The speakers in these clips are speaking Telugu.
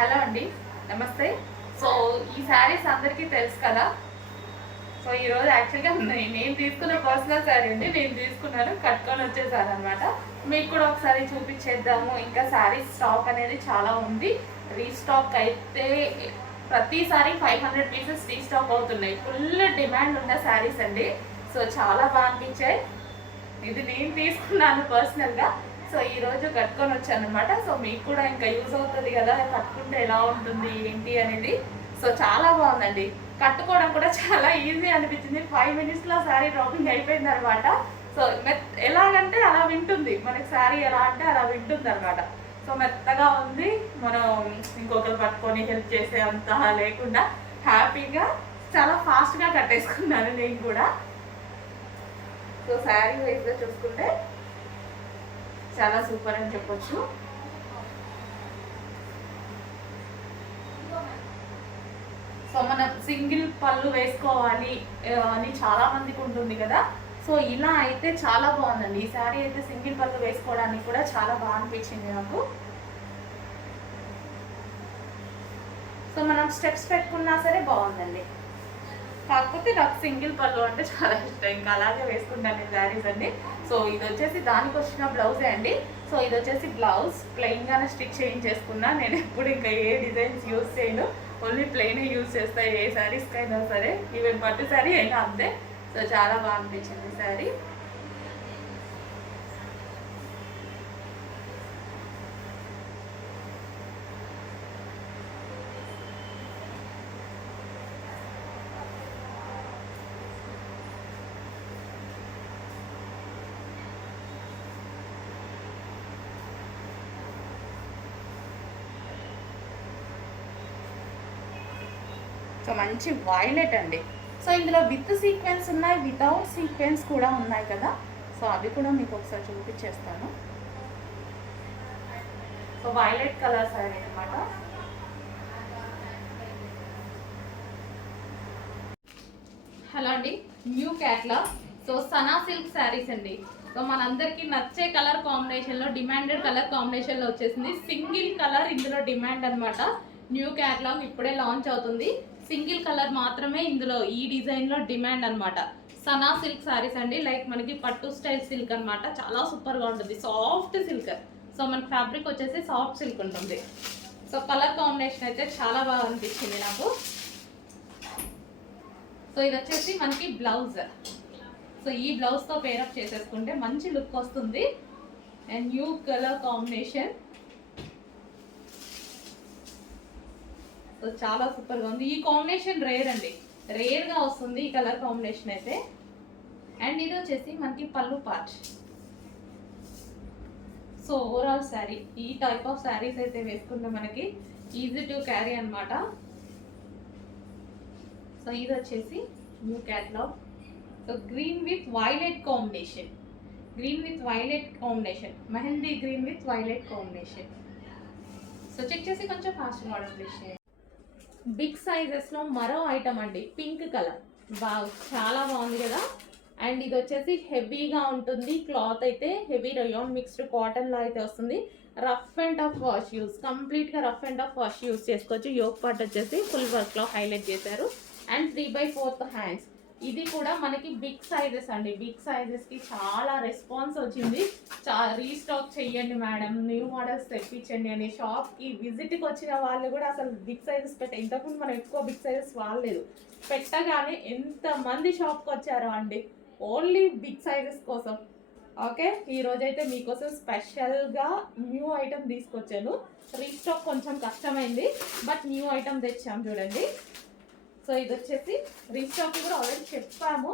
హలో అండి, నమస్తే. సో ఈ శారీస్ అందరికీ తెలుసు కదా. సో ఈరోజు యాక్చువల్గా నేను తీసుకున్న పర్సనల్ శారీ అండి. నేను తీసుకున్నాను, కట్టుకొని వచ్చేసాను అనమాట. మీకు కూడా ఒకసారి చూపించేద్దాము. ఇంకా శారీస్ స్టాక్ అనేది చాలా ఉంది. రీస్టాక్ అయితే ప్రతిసారి 500 పీసెస్ రీస్టాక్ అవుతున్నాయి. ఫుల్ డిమాండ్ ఉన్న శారీస్ అండి. సో చాలా బాగా అనిపించాయి. ఇది నేను తీసుకున్నాను పర్సనల్గా. సో ఈరోజు కట్టుకొని వచ్చాను అనమాట. సో మీకు కూడా ఇంకా యూజ్ అవుతుంది కదా, కట్టుకుంటే ఎలా ఉంటుంది ఏంటి అనేది. సో చాలా బాగుందండి, కట్టుకోవడం కూడా చాలా ఈజీ అనిపించింది. 5 మినిట్స్లో శారీ డ్రాపింగ్ అయిపోయింది అనమాట. సో ఎలాగంటే అలా వింటుంది, మనకి శారీ ఎలా అంటే అలా వింటుంది అనమాట. సో మెత్తగా ఉంది, మనం ఇంకొకరు పట్టుకొని హెల్ప్ చేసే అంత లేకుండా హ్యాపీగా చాలా ఫాస్ట్గా కట్టేసుకున్నాను నేను కూడా. సో శారీ వైజ్గా చూసుకుంటే చాలా సూపర్ అని చెప్పొచ్చు. సో మనం సింగిల్ పళ్ళు వేసుకోవాలి అని చాలా మందికి ఉంటుంది కదా. సో ఇలా అయితే చాలా బాగుందండి. ఈ శారీ అయితే సింగిల్ పళ్ళు వేసుకోవడానికి కూడా చాలా బాగా అనిపించింది నాకు. సో మనం స్టెప్స్ పెట్టుకున్నా సరే బాగుందండి. కాకపోతే నాకు సింగిల్ పళ్ళు అంటే చాలా ఇష్టం, ఇంకా అలాగే వేసుకుంటాను ఈ శారీస్ అండి. సో ఇది వచ్చేసి దానికి వచ్చిన బ్లౌజే అండి. సో ఇది వచ్చేసి బ్లౌజ్ ప్లెయిన్గానే స్టిచ్ చేయించేసుకున్నా. నేను ఎప్పుడు ఇంకా ఏ డిజైన్స్ యూజ్ చేయను, ఓన్లీ ప్లెయినే యూజ్ చేస్తాను ఏ శారీస్కి అయినా సరే, ఈవెన్ పట్టు శారీ అయినా అంతే. సో చాలా బాగా అనిపించింది శారీ. సో మంచి వైలెట్ అండి. సో ఇందులో విత్ సీక్వెన్స్ ఉన్నాయి, వితౌట్ సీక్వెన్స్ కూడా ఉన్నాయి కదా. సో అవి కూడా మీకు ఒకసారి చూపించేస్తాను. సో వైలెట్ కలర్ శారీ అనమాట. హలో అండి, new catalogue. So Sana silk saris అండి. సో మనందరికీ నచ్చే కలర్ కాంబినేషన్లో, డిమాండెడ్ కలర్ కాంబినేషన్లో వచ్చేసింది. సింగిల్ కలర్ ఇందులో డిమాండ్ అనమాట. న్యూ క్యాట్లాగ్ ఇప్పుడే లాంచ్ అవుతుంది. సింగిల్ కలర్ మాత్రమే ఇందులో ఈ డిజైన్లో డిమాండ్ అనమాట. సనా సిల్క్ శారీస్ అండి. లైక్ మనకి పట్టు స్టైల్ సిల్క్ అనమాట. చాలా సూపర్గా ఉంటుంది, సాఫ్ట్ సిల్క్. సో మనకి ఫ్యాబ్రిక్ వచ్చేసి సాఫ్ట్ సిల్క్ ఉంటుంది. సో కలర్ కాంబినేషన్ అయితే చాలా బాగా అనిపించింది నాకు. సో ఇది వచ్చేసి మనకి బ్లౌజ్. సో ఈ బ్లౌజ్తో పేరప్ చేసేసుకుంటే మంచి లుక్ వస్తుంది. And new colour combination. So చాలా సూపర్గా ఉంది. ఈ కాంబినేషన్ రేర్ అండి, రేర్గా వస్తుంది ఈ కలర్ కాంబినేషన్ అయితే. అండ్ ఇది వచ్చేసి మనకి పళ్ళు పార్ట్. సో ఓవరాల్ శారీ ఈ టైప్ ఆఫ్ శారీస్ అయితే వేసుకుంటే మనకి ఈజీ టు క్యారీ అనమాట. సో ఇది వచ్చేసి new catalogue. So green with violet combination, green with violet combination, mehndi green with violet combination. So check చేసి కొంచెం ఫాస్ట్గా ఆర్డర్ ప్లేస్ చేయండి. బిగ్ సైజెస్లో మరో ఐటమ్ అండి, పింక్ కలర్. బాగా చాలా బాగుంది కదా. అండ్ ఇది వచ్చేసి హెవీగా ఉంటుంది. క్లాత్ అయితే హెవీ రయాన్ మిక్స్డ్ కాటన్లో అయితే వస్తుంది. Rough and tough wash use, కంప్లీట్గా rough and tough wash use చేసుకోవచ్చు. యోక్ పార్ట్ వచ్చేసి ఫుల్ వర్క్లో హైలైట్ చేశారు. And 3/4 hands. ఇది కూడా మనకి బిగ్ సైజెస్ అండి. బిగ్ సైజెస్కి చాలా రెస్పాన్స్ వచ్చింది. రీస్టాక్ చెయ్యండి మేడం, న్యూ మోడల్స్ తెప్పించండి అని షాప్కి విజిట్కి వచ్చిన వాళ్ళు కూడా అసలు బిగ్ సైజెస్ ఇంతకుముందు మనం ఎక్కువ బిగ్ సైజెస్ వాడలేదు. పెట్టగానే ఎంతమంది షాప్కి వచ్చారో అండి, ఓన్లీ బిగ్ సైజెస్ కోసం. ఓకే, ఈరోజైతే మీకోసం స్పెషల్గా న్యూ ఐటమ్ తీసుకొచ్చాను. రీస్టాక్ కొంచెం కష్టమైంది, బట్ న్యూ ఐటమ్ తెచ్చాము చూడండి. సో ఇది వచ్చేసి రీస్టాక్ కూడా ఆల్రెడీ చెప్పాము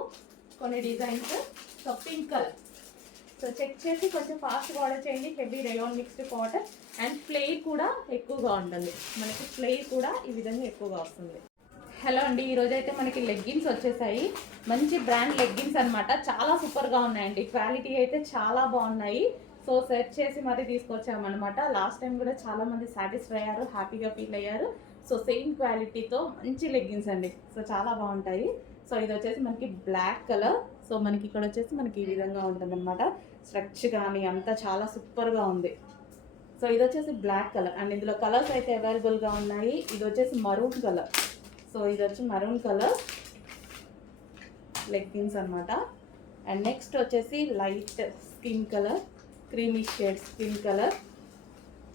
కొన్ని designs. So pink colour. So check చేసి కొంచెం ఫాస్ట్గా ఆర్డర్ చేయండి. Heavy rayon mixed cotton. And flare కూడా ఎక్కువగా ఉంటుంది మనకి. ఫ్లేర్ కూడా ఈ విధంగా ఎక్కువగా వస్తుంది. హలో అండి, ఈరోజైతే మనకి లెగ్గిన్స్ వచ్చేసాయి. మంచి బ్రాండ్ లెగ్గిన్స్ అనమాట. చాలా సూపర్గా ఉన్నాయండి. క్వాలిటీ అయితే చాలా బాగున్నాయి. సో సెర్చ్ చేసి మరీ తీసుకొచ్చామన్నమాట. లాస్ట్ టైం కూడా చాలామంది సాటిస్ఫై అయ్యారు, హ్యాపీగా ఫీల్ అయ్యారు. సో సేమ్ క్వాలిటీతో మంచి లెగ్గిన్స్ అండి. సో చాలా బాగుంటాయి. సో ఇది వచ్చేసి మనకి బ్లాక్ కలర్. సో మనకి ఇక్కడ వచ్చేసి మనకి ఈ విధంగా ఉంటుంది అనమాట. స్ట్రచ్ కానీ అంతా చాలా సూపర్గా ఉంది. సో ఇది వచ్చేసి బ్లాక్ కలర్ అండ్ ఇందులో కలర్స్ అయితే అవైలబుల్గా ఉన్నాయి. ఇది వచ్చేసి మరూన్ కలర్. సో ఇది వచ్చి మరూన్ కలర్ లెగ్గిన్స్ అనమాట. అండ్ నెక్స్ట్ వచ్చేసి light skin colour, creamy shade skin colour.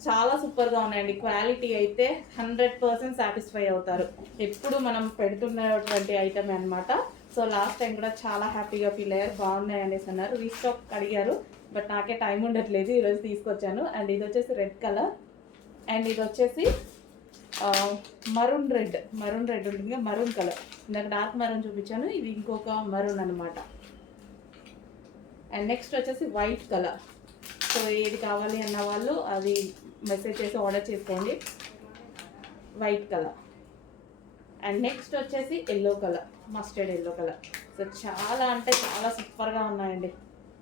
చాలా సూపర్గా ఉన్నాయండి. క్వాలిటీ అయితే 100% సాటిస్ఫై అవుతారు. ఎప్పుడు మనం పెడుతున్నటువంటి ఐటమ్ అనమాట. సో లాస్ట్ టైం కూడా చాలా హ్యాపీగా ఫీల్ అయ్యారు, బాగున్నాయి అనేసి అన్నారు. రీస్టాక్ అడిగారు, బట్ నాకే టైం ఉండట్లేదు, ఈరోజు తీసుకొచ్చాను. అండ్ ఇది వచ్చేసి రెడ్ కలర్ అండ్ ఇది వచ్చేసి మరూన్ రెడ్ ఉంటుంది, మరూన్ కలర్. ఇందాక డార్క్ మరూన్ చూపించాను, ఇది ఇంకొక మరూన్ అనమాట. అండ్ నెక్స్ట్ వచ్చేసి వైట్ కలర్. సో ఏది కావాలి అన్న వాళ్ళు అది మెసేజ్ చేసి ఆర్డర్ చేసుకోండి. White colour. అండ్ నెక్స్ట్ వచ్చేసి yellow colour, mustard yellow colour. So చాలా అంటే చాలా సూపర్గా ఉన్నాయండి,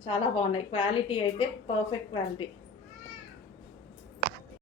చాలా బాగున్నాయి. క్వాలిటీ అయితే పర్ఫెక్ట్ క్వాలిటీ.